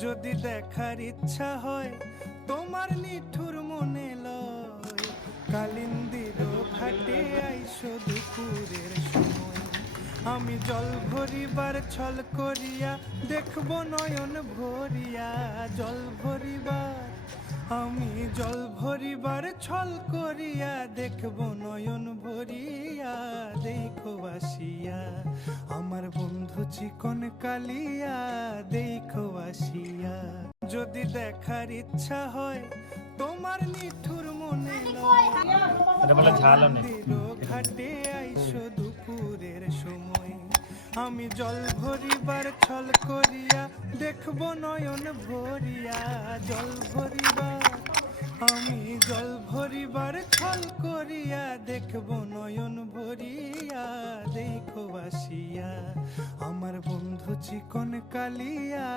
যদি দেখার ইচ্ছা হয় তোমার নিঠুর মনে লয়, কালিন্দির ঘাটে আইসো দুপুরের সময়। আমি জল ভরিবার ছল করিয়া দেখব নয়ন ভরিয়া, জল ভরিবার আমি জল ভরিবার ছল করিয়া দেখব নয়ন ভরিয়া। দেখো আসিয়া আমার বন্ধু চিকন কালিয়া, দেখো আসিয়া। যদি দেখার ইচ্ছা হয় তোমার নিঠুর মনে লয়, ঘাটে আইসো দুপুরের সময়। আমি জল ভরিবার ছল করিয়া দেখব নয়ন ভরিয়া, জল ভরিবার আমি জল ভরিবার ছল করিয়া দেখব নয়ন ভরিয়া। দেখো আসিয়া আমার বন্ধু চিকন কালিয়া।